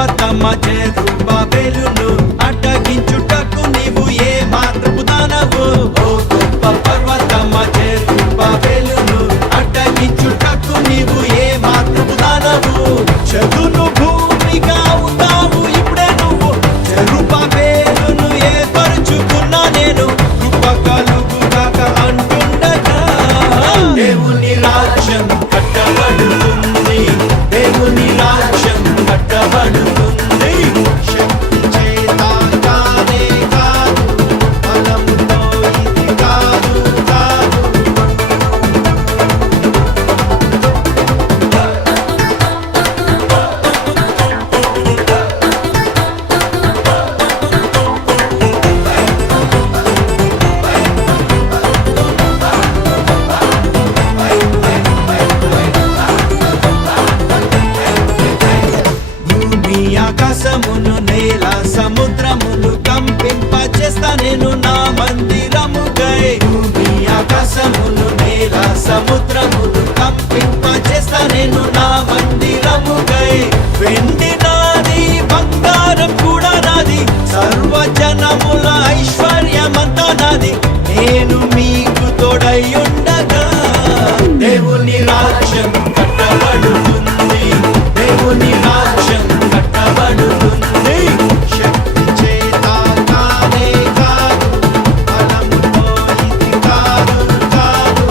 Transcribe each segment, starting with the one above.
పర్వతమ్మ జెరుబ్బాబెలును అడ్డగించుటకు నీవు ఏ మాత్రపు దానవు. ఓ గొప్ప పర్వతమ్మ జెరుబ్బాబెలును అడ్డగించుటకు నీవు ఏ మాత్రపు దానవు. చదును భూమిగా అవుతావు ఇప్పుడే నువ్వు. జెరుబ్బాబెలును ఏర్పరుచుకున్నా నేను కృప కలుగుగాక అంటుండగా దేవుని రాజ్యం కట్టబడుతుంది. దేవుని రాజ్యం కట్టబడుతుంది. శక్తి చేత కానే కాదు, బలముతో ఇది కాదు కాదు. భూమి ఆకాశమును నేల సముద్రమును కంపింపచేస్తా నేను నా మందిరముకై. భూమి ఆకాశమును నేల సముద్రమును కంపింపచేస్తా నేను నా మందిరముకై. వెండి నాది, బంగారం కూడా నాది, సర్వజనముల ఐశ్వర్యమంతా నాది. నేను మీకు తోడై ఉండగా దేవుని రాజ్యం కట్టబడుతుంది. దేవుని రాజ్యం కట్టబడుతుంది. శక్తి చేత కానే కాదు, బలముతో ఇది కాదు కాదు.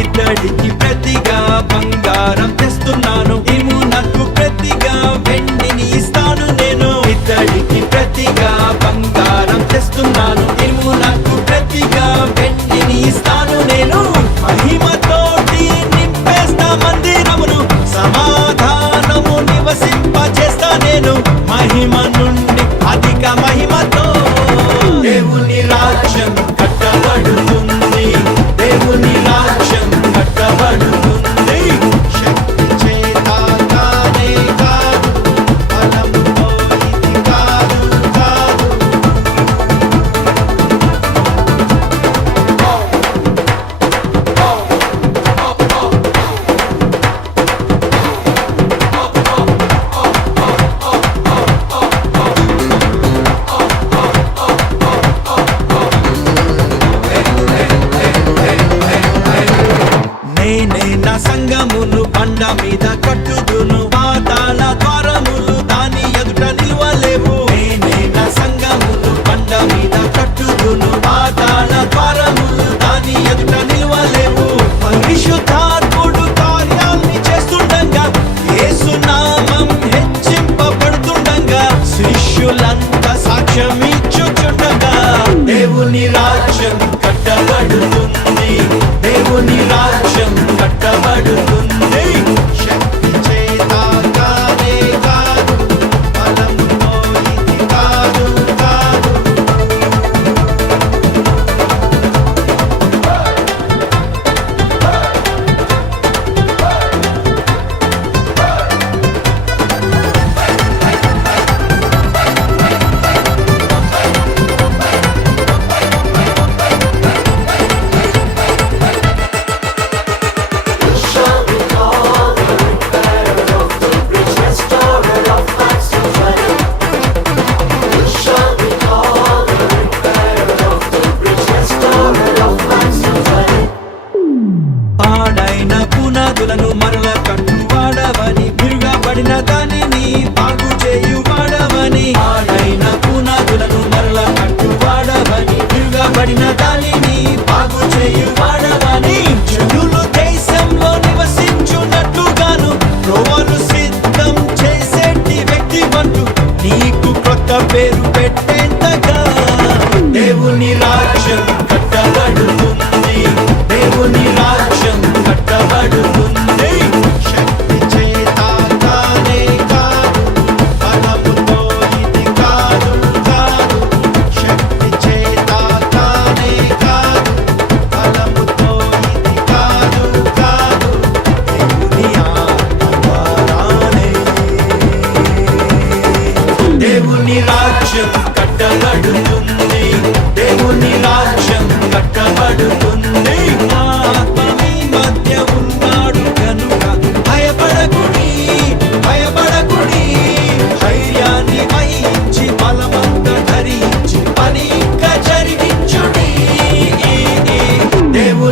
ఇతడికి ప్రతిగా బంగారం తెస్తున్నాను, ఇమునకు ప్రతిగా వెండిని ఇస్తాను నేను. ఇతడికి ప్రతిగా బంగారం తెస్తున్నాను, ఇమునకు ప్రతిగా వెండిని ఇస్తాను నేను. మహిమతోటి నింపేస్తా మందిరమును, సమాధానము నివసింపచేస్తా నేను. మహిమ నుండి అధిక మహిమతో దేవుని రాజ్యం కట్టబడుతుంది. దేవుని రాజ్యం కట్టబడుతుంది. శక్తి చేత కానే కాదు, బలముతో ఇది కాదు కాదు. నేనే నా సంగమును బండ మీద కట్టుదును, పాతాళ ద్వారములు దాని ఎదుట నిలువలేవు. నేనే నా సంగమును బండ మీద కట్టుదును, పాతాళ ద్వారములు దాని ఎదుట నిలువలేవు. పరిశుద్ధాత్ముడు కార్యాల్ని చేస్తుండగా, యేసు నామం హెచ్చింపబడుతుండగా, శిష్యులంతా సాక్ష్యం ఇచ్చుచుండగా దేవుని రాజ్యం కట్టబడుతుంది. దేవుని రాజ్యం కట్టబడుతుంది. శక్తి చేత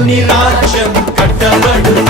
దేవుని రాజ్యం కట్టబడును